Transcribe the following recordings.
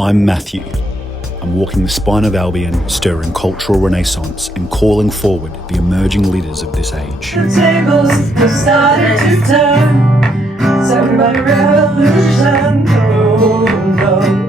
I'm Matthew. I'm walking the spine of Albion, stirring cultural renaissance and calling forward the emerging leaders of this age. The tables have started to turn. Talking about revolution. Oh, no.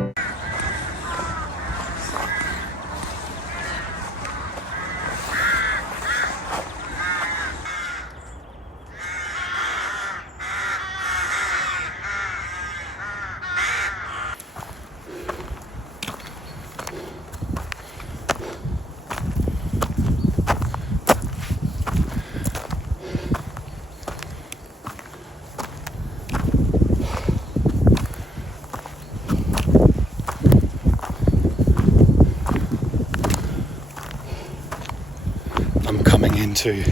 I'm coming into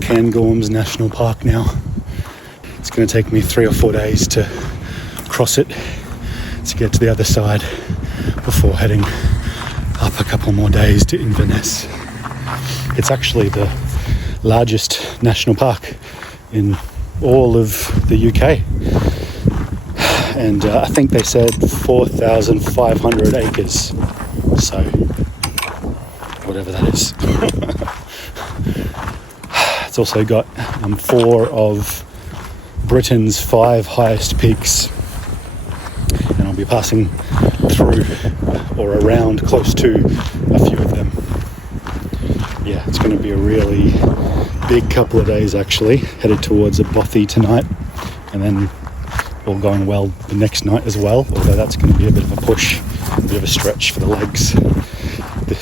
Cairngorm National Park now. It's going to take me 3 or 4 days to cross it to get to the other side before heading up a couple more days to Inverness. It's actually the largest national park in all of the UK, and I think they said 4,500 acres, so whatever that is. It's also got 4 of Britain's 5 highest peaks, and I'll be passing through or around close to a few of them. Yeah, it's going to be a really big couple of days actually, headed towards a bothy tonight, and then all going well the next night as well, although that's going to be a bit of a push, a bit of a stretch for the legs.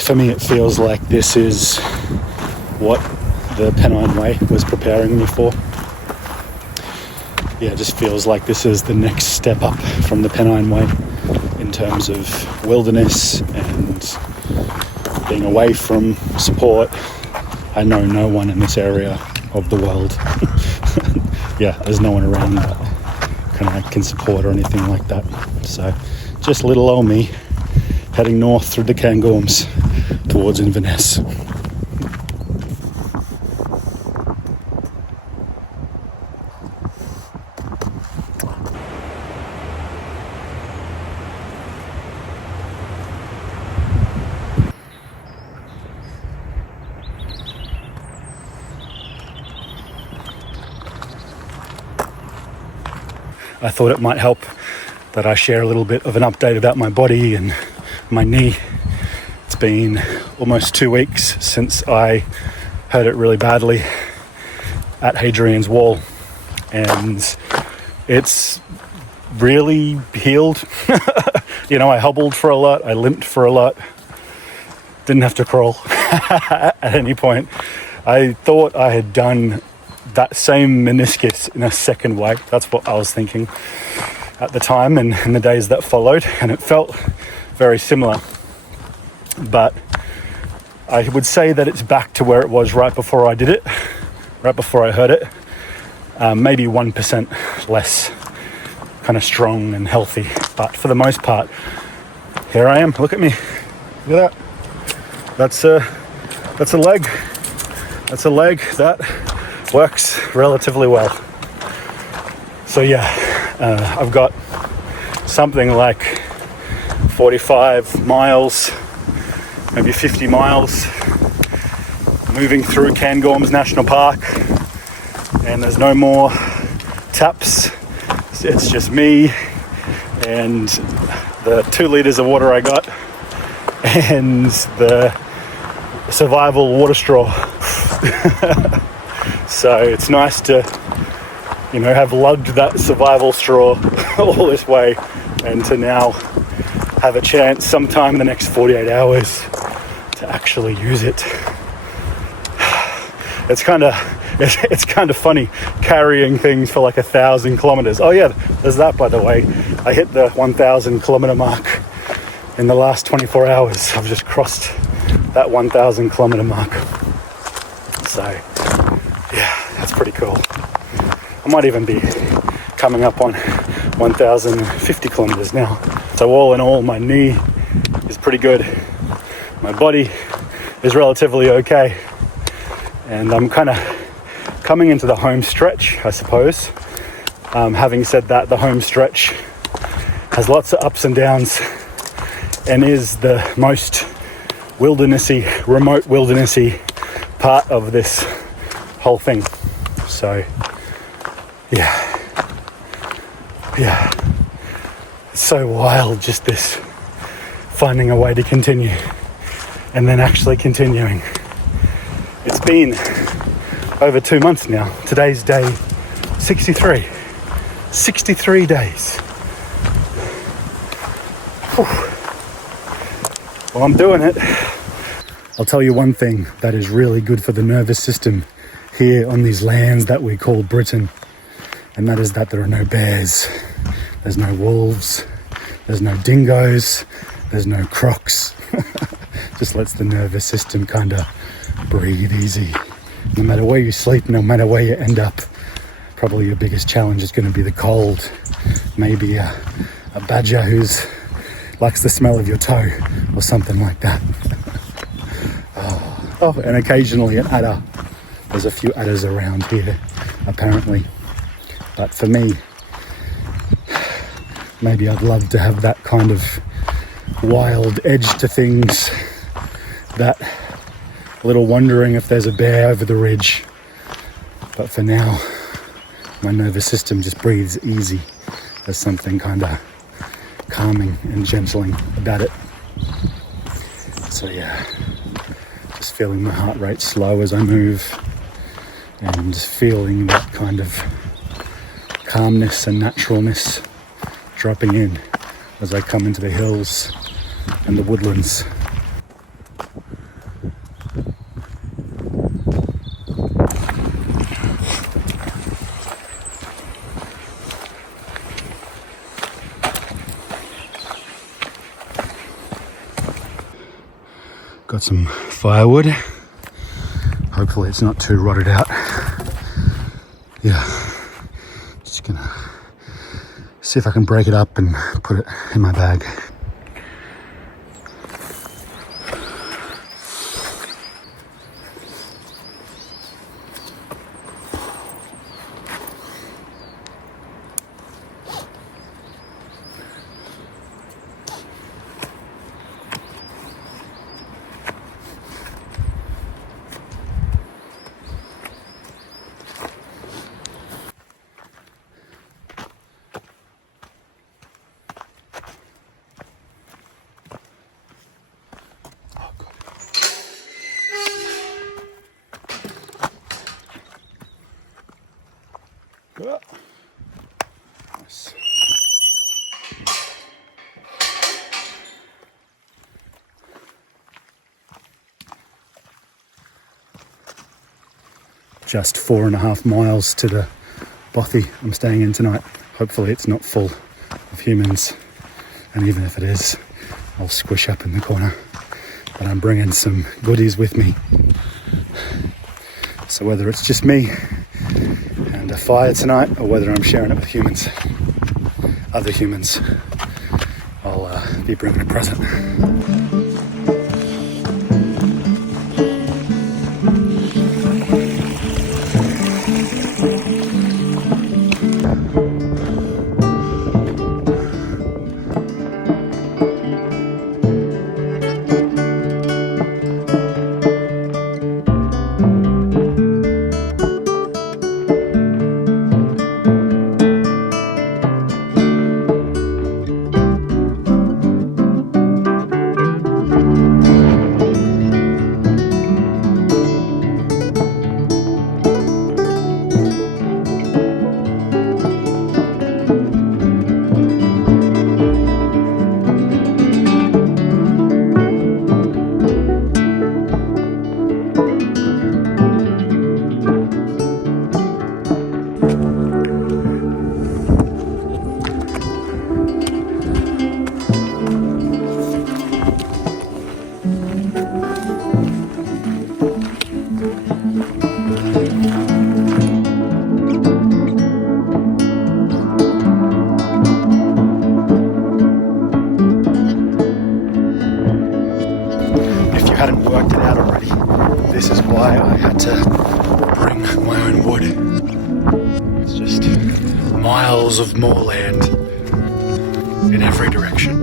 For me it feels like this is what the Pennine Way was preparing me for. Yeah, it just feels like this is the next step up from the Pennine Way in terms of wilderness and being away from support. I know no one in this area of the world. Yeah, there's no one around that can support or anything like that. So just little old me heading north through the Cairngorms towards Inverness. I thought it might help that I share a little bit of an update about my body and my knee. It's been almost 2 weeks since I hurt it really badly at Hadrian's Wall, and it's really healed. You know, I hobbled for a lot, I limped for a lot, didn't have to crawl at any point. I thought I had done that same meniscus in a second way. That's what I was thinking at the time and in the days that followed, and it felt very similar. But I would say that it's back to where it was right before I did it, right before I hurt it. Maybe 1% less kind of strong and healthy, but for the most part, here I am. Look at me. Look at that. That's a leg. That's a leg that works relatively well. So yeah, I've got something like 45 miles, maybe 50 miles moving through Cairngorm National Park, and there's no more taps. It's just me and the 2 litres of water I got and the survival water straw. So it's nice to, you know, have lugged that survival straw all this way and to now have a chance sometime in the next 48 hours to actually use it. It's kind of funny carrying things for like 1,000 kilometers. Oh yeah, there's that, by the way. I hit the 1,000 kilometer mark in the last 24 hours. I've just crossed that 1,000 kilometer mark. So yeah, that's pretty cool. I might even be coming up on 1,050 kilometers now. So all in all, my knee is pretty good. My body is relatively okay. And I'm kind of coming into the home stretch, I suppose. Having said that, the home stretch has lots of ups and downs. and is the most wildernessy, remote wildernessy part of this whole thing. So yeah, it's so wild, just this finding a way to continue and then actually continuing. It's been over 2 months now. Today's day 63 days. Whew. Well, I'm doing it. I'll tell you one thing that is really good for the nervous system here on these lands that we call Britain, and that is that there are no bears, there's no wolves, there's no dingoes, there's no crocs. Just lets the nervous system kind of breathe easy. No matter where you sleep, no matter where you end up, probably your biggest challenge is going to be the cold. Maybe a badger who's likes the smell of your toe or something like that. Oh, and occasionally an adder. There's a few adders around here, apparently. But for me, maybe I'd love to have that kind of wild edge to things, that little wondering if there's a bear over the ridge. But for now, my nervous system just breathes easy. There's something kind of calming and gentling about it. So yeah, just feeling my heart rate slow as I move, and feeling that kind of calmness and naturalness dropping in as I come into the hills and the woodlands. Got some firewood. Hopefully it's not too rotted out. Yeah, just gonna see if I can break it up and put it in my bag. Nice. Just 4.5 miles to the bothy I'm staying in tonight. Hopefully it's not full of humans, and even if it is, I'll squish up in the corner. But I'm bringing some goodies with me. So whether it's just me and a fire tonight, or whether I'm sharing it with humans, other humans, I'll be bringing a present. Hadn't worked it out already, this is why I had to bring my own wood. It's just miles of moorland in every direction.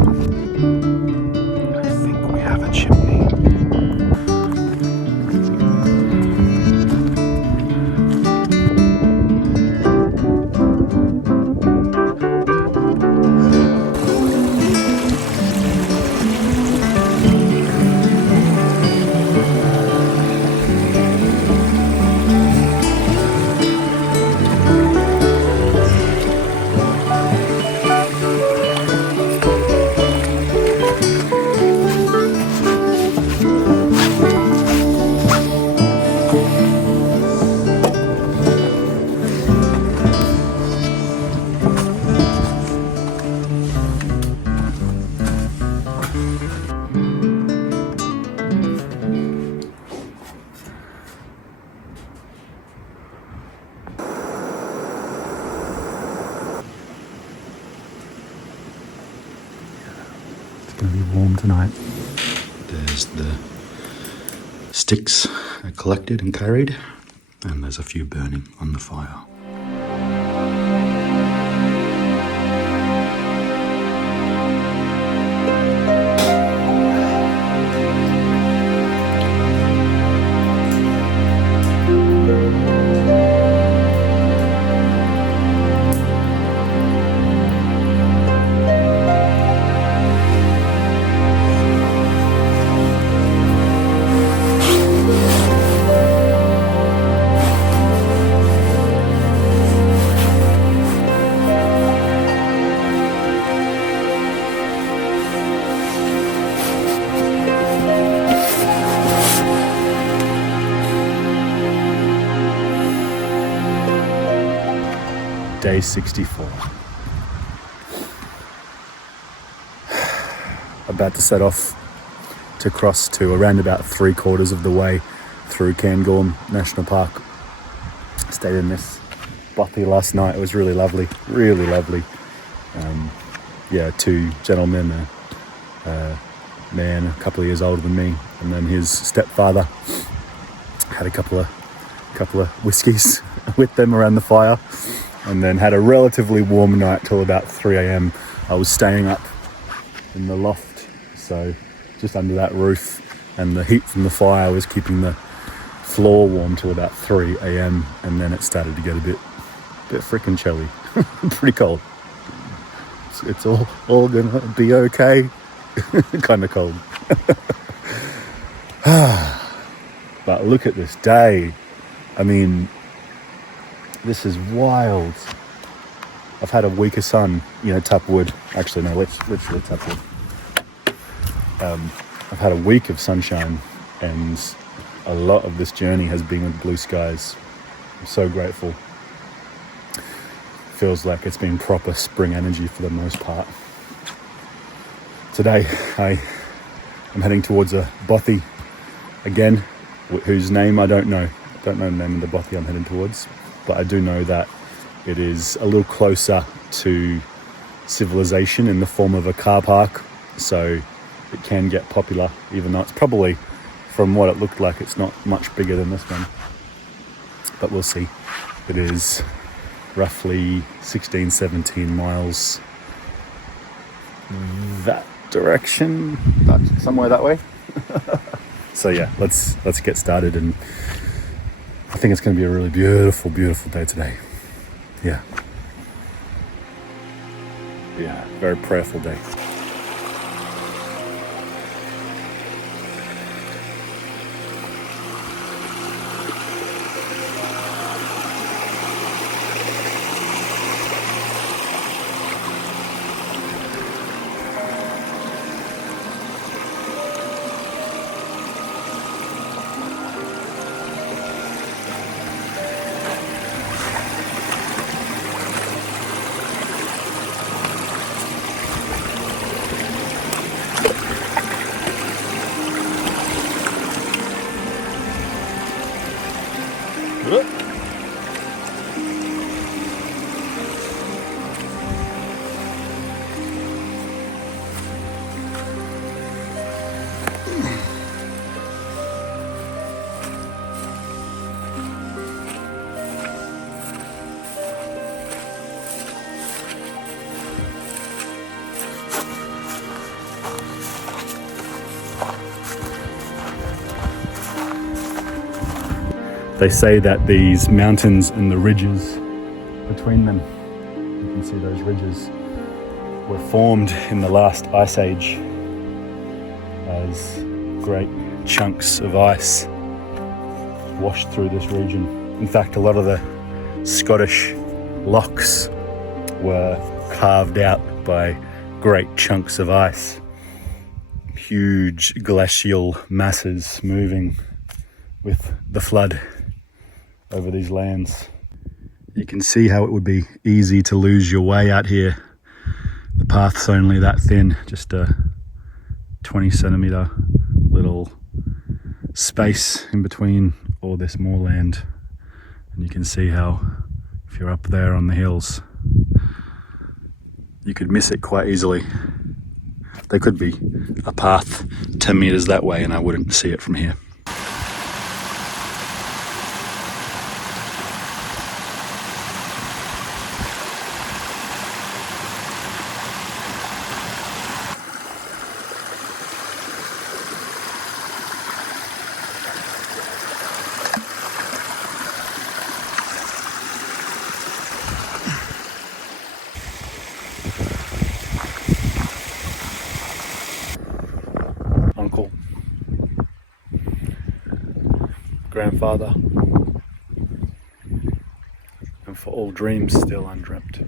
really warm tonight. There's the sticks I collected and carried, and there's a few burning on the fire. Day 64. About to set off to cross to around about 3/4 of the way through Cairngorm National Park. Stayed in this bothy last night. It was really lovely, really lovely. Yeah, two gentlemen, a man a couple of years older than me, and then his stepfather. Had a couple of whiskies with them around the fire. And then had a relatively warm night till about 3 a.m. I was staying up in the loft, so just under that roof, and the heat from the fire was keeping the floor warm till about 3 a.m. and then it started to get a bit freaking chilly. Pretty cold. It's all gonna be okay. Kind of cold. But look at this day. I mean, this is wild. I've had a week of sun, tap wood. Actually, no, let's literally tap wood. I've had a week of sunshine, and a lot of this journey has been with blue skies. I'm so grateful. Feels like it's been proper spring energy for the most part. Today, I'm heading towards a bothy again, whose name I don't know. I don't know the name of the bothy I'm heading towards. But I do know that it is a little closer to civilization in the form of a car park, so it can get popular, even though it's probably, from what it looked like, it's not much bigger than this one. But we'll see. It is roughly 16, 17 miles that direction, somewhere that way. So yeah, let's get started, and I think it's going to be a really beautiful, beautiful day today. Yeah, very prayerful day. They say that these mountains and the ridges between them, you can see those ridges, were formed in the last ice age as great chunks of ice washed through this region. In fact, a lot of the Scottish lochs were carved out by great chunks of ice. Huge glacial masses moving with the flood over these lands. You can see how it would be easy to lose your way out here. The path's only that thin, just a 20 centimetre little space in between all this moorland. And you can see how, if you're up there on the hills, you could miss it quite easily. There could be a path 10 meters that way and I wouldn't see it from here. Uncle, grandfather, and for all dreams still undreamt.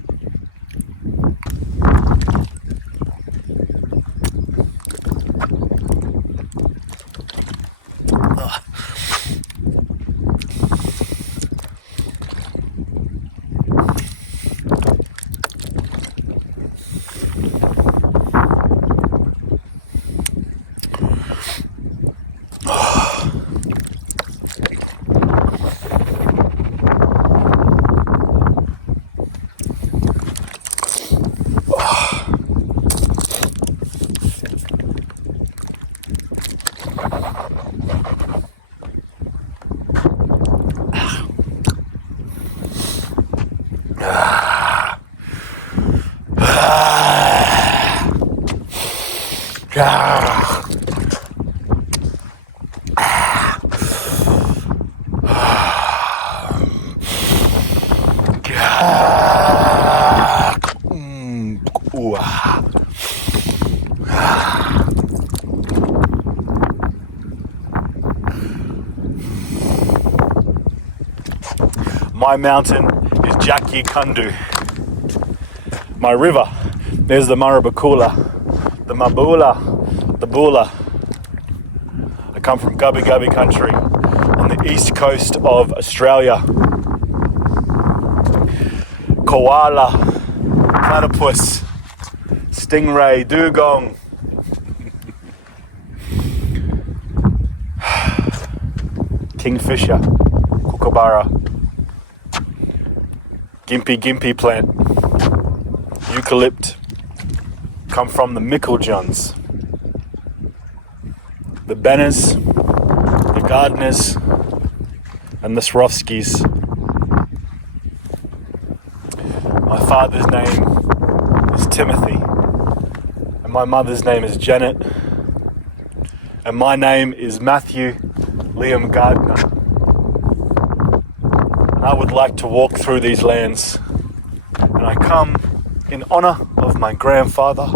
My mountain is Jackie Kundu. My river is the Marabakula, the Mabula, the Bula. I come from Gubbi Gubbi country on the east coast of Australia. Koala, platypus, stingray, dugong. Kingfisher, kookaburra, gimpy plant, eucalypt, come from the Micklejohns, the Benners, the Gardners, and the Swarovskis. My father's name is Timothy, and my mother's name is Janet, and my name is Matthew Liam Gardner. And I would like to walk through these lands, and I come in honor of my grandfather,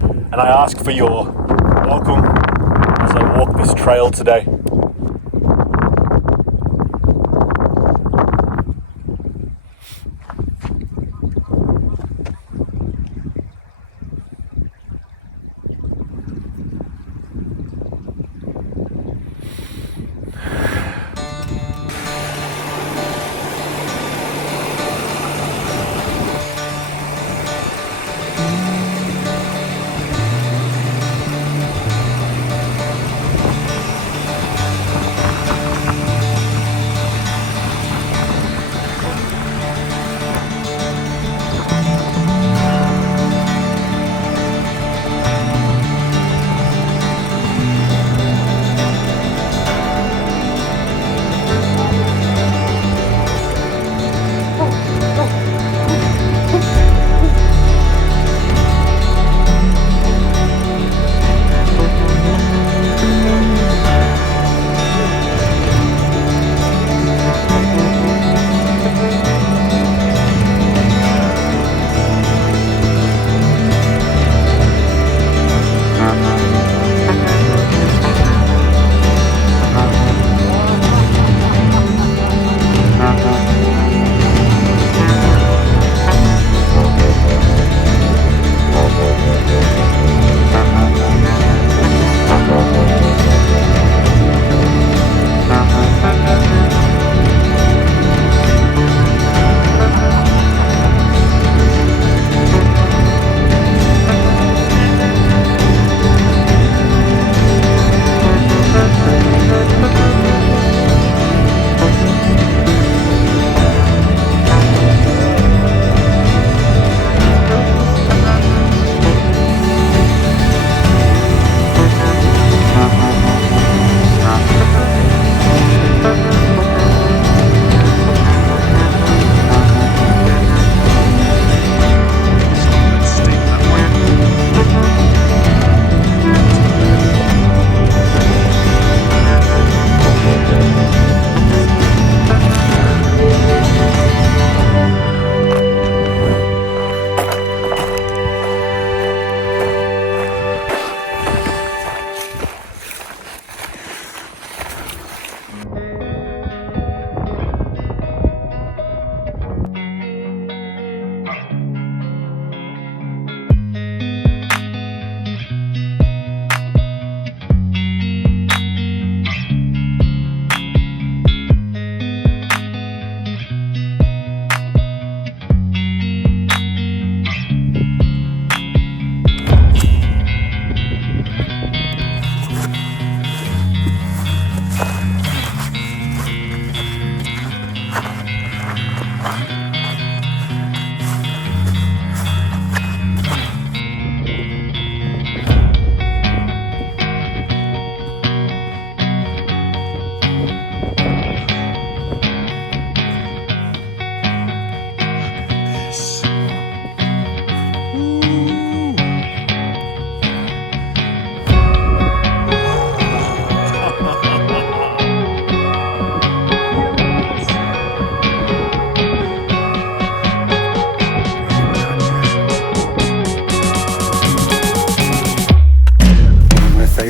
and I ask for your welcome as I walk this trail today.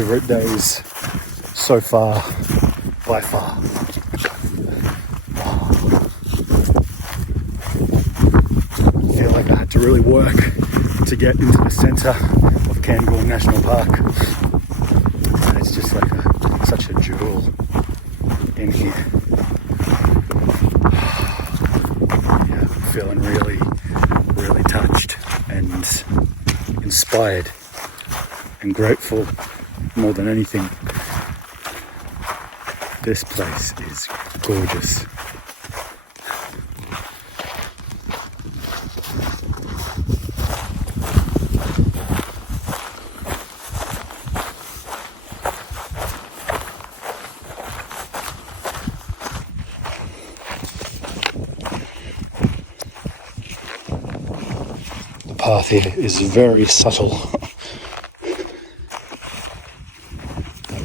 favourite days so far, by far. I feel like I had to really work to get into the centre of Cairngorm National Park. And it's just like such a jewel in here. Yeah, I'm feeling really, really touched and inspired and grateful more than anything. This place is gorgeous. The path here is very subtle.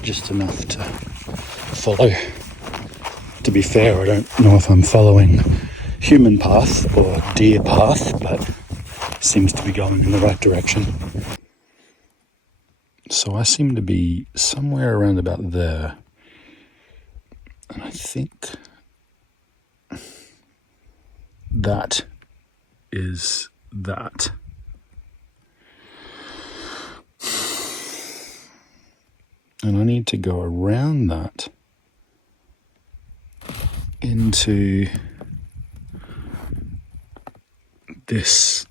Just enough to follow. To be fair, I don't know if I'm following human path or deer path, but seems to be going in the right direction. So I seem to be somewhere around about there. And I think that is that. And I need to go around that into this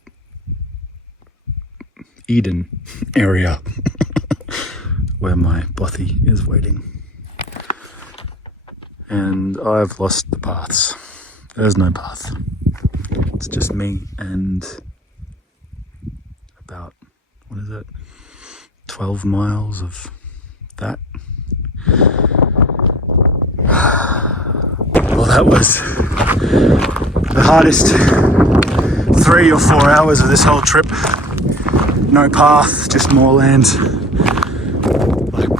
Eden area where my bothy is waiting. And I've lost the paths. There's no path. It's just me and about, 12 miles of that. Well, that was the hardest 3 or 4 hours of this whole trip. No path, just moorland, like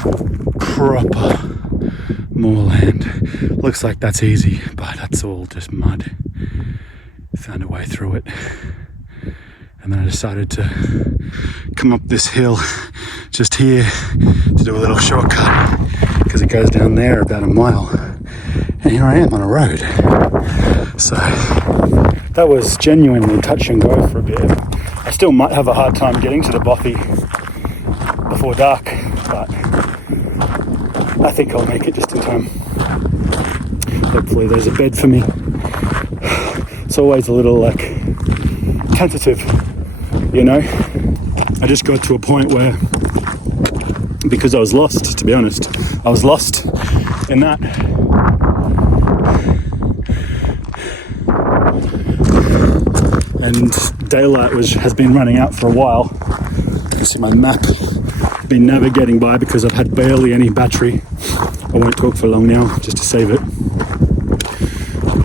proper moorland. Looks like that's easy, but that's all just mud. Found a way through it. And then I decided to come up this hill just here to do a little shortcut because it goes down there about a mile. And here I am on a road. So that was genuinely touch and go for a bit. I still might have a hard time getting to the bothy before dark, but I think I'll make it just in time. Hopefully there's a bed for me. It's always a little tentative, you know. I just got to a point where, because I was lost, to be honest, I was lost in that. And daylight has been running out for a while. You can see my map, been navigating by because I've had barely any battery. I won't talk for long now, just to save it.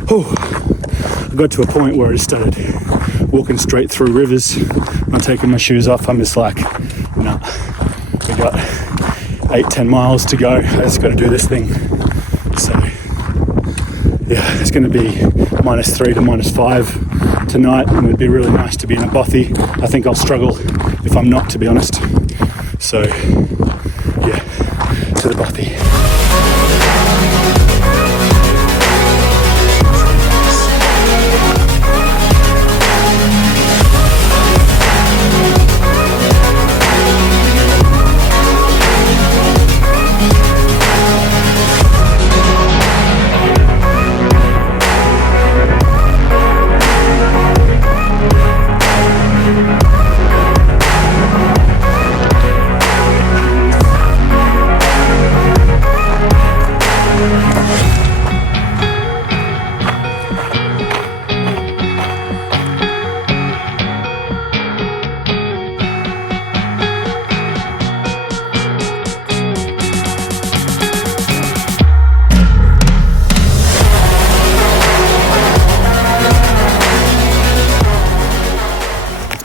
Oh, I got to a point where I just started walking straight through rivers. I'm taking my shoes off. I'm just like, nah, we got 8-10 miles to go. I just got to do this thing. So yeah, it's going to be -3 to -5 tonight, and it'd be really nice to be in a bothy. I think I'll struggle if I'm not, to be honest. So yeah, to the bothy.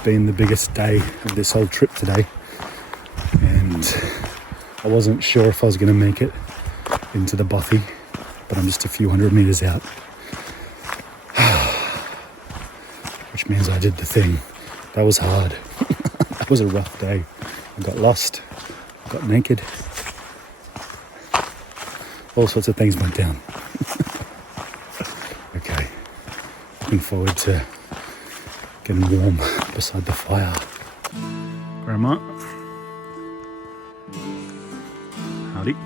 Been the biggest day of this whole trip today, and I wasn't sure if I was going to make it into the bothy, but I'm just a few hundred meters out, which means I did the thing. That was hard. That was a rough day. I got lost, got naked, all sorts of things went down. Okay, looking forward to getting warm beside the fire. Grandma. Howdy.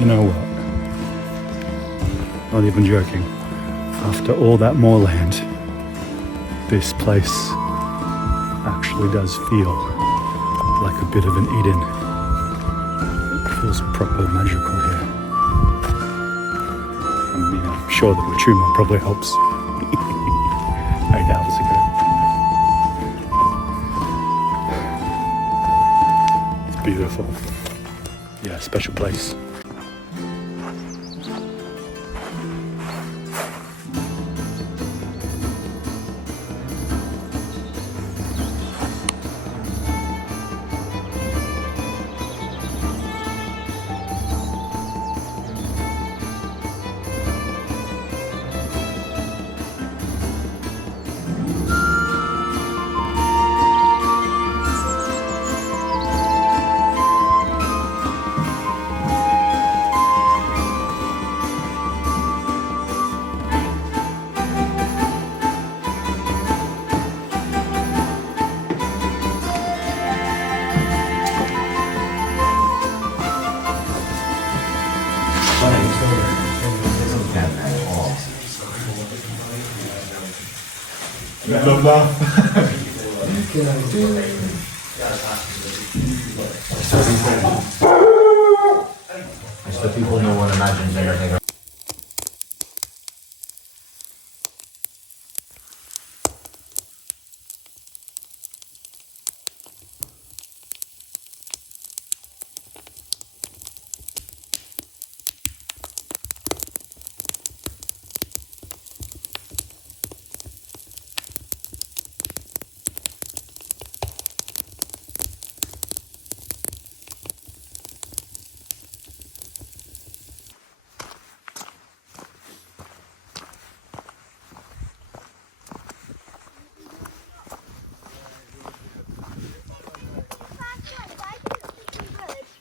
You know what? Not even joking. After all that moorland, this place actually does feel like a bit of an Eden. It feels proper magical here. I mean, I'm sure the Wachuma probably helps. 8 hours ago. It's beautiful. Yeah, special place. So people no one imagines anything.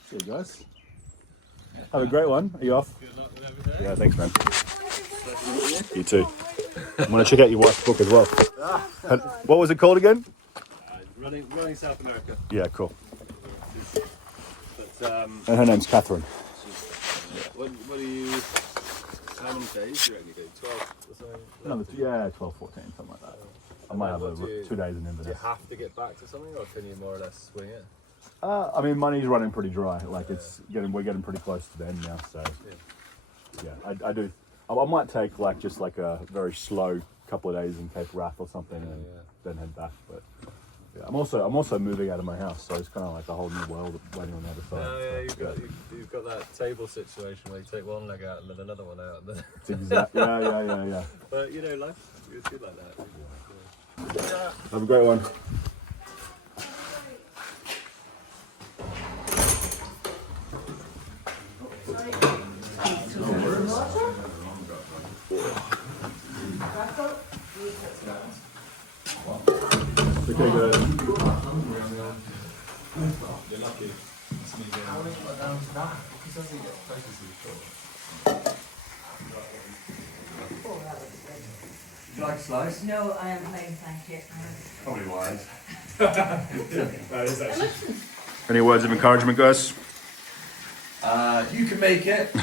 See you guys. Have a great one. Are you off? Yeah, thanks, man. You too. I'm going to check out your wife's book as well. And what was it called again? Running South America. Yeah, cool. But, And her name's Catherine. what do you? How many days do you reckon you do? 12 or something? Yeah, 12, 14, something like that. I might have What do you- 2 days in Do you Inverness. have to get back to something, or can you more or less swing it? I mean, money's running pretty dry. Like we're getting pretty close to the end now. So yeah, I do. I might take just a very slow couple of days in Cape Wrath or something, and then head back. But yeah, I'm also moving out of my house, so it's kind of like a whole new world waiting on the other side. Oh yeah, So, you've got that table situation where you take one leg out and then another one out. And then it's exact. Yeah. but life is good like that. Have a great one. Okay, good. You're lucky. Would you like a slice? No, I am plain, thank you. Probably wise. Any words of encouragement, guys? You can make it.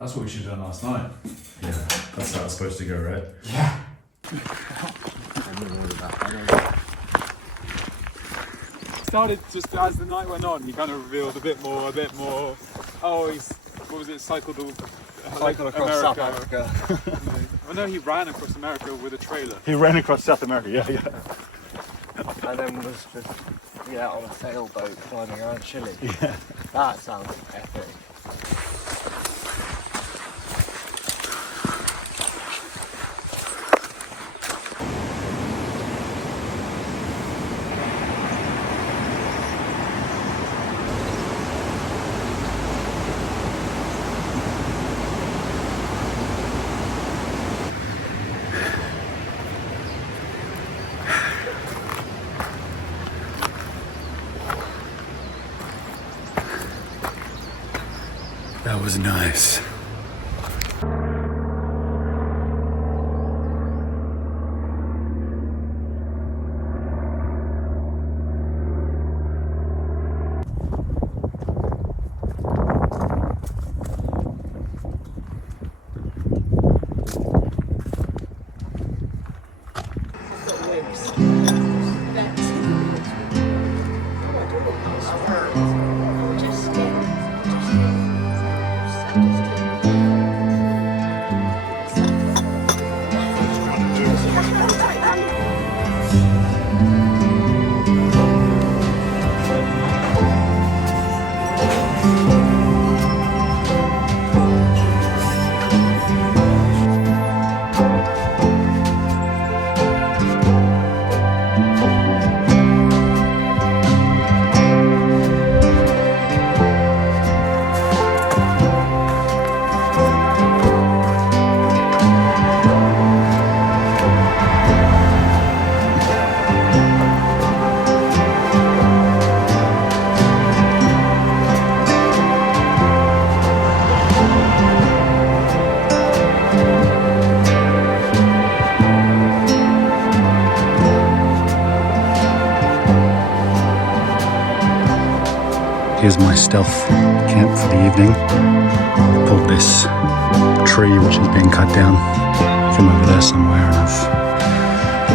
That's what we should have done last night. Yeah, that's how it's supposed to go, right? Yeah. Started just as the night went on, he kind of revealed a bit more. Oh, what was it, cycled across South Africa. I know he ran across America with a trailer. He ran across South America, yeah. And then was just, on a sailboat flying around Chile. Yeah. That sounds epic. That was nice. Here's my stealth camp for the evening. I pulled this tree which has been cut down from over there somewhere, and I've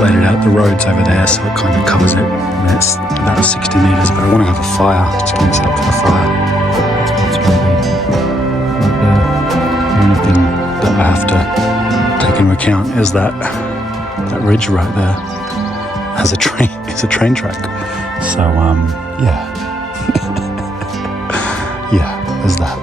laid it out. The road's over there, so it kind of covers it. And it's about 60 metres, but I want to have a fire, just going to set up for the fire. That's what it's going to be right there. The only thing that I have to take into account is that ridge right there has a train. It's a train track. So yeah. Yeah, there's that.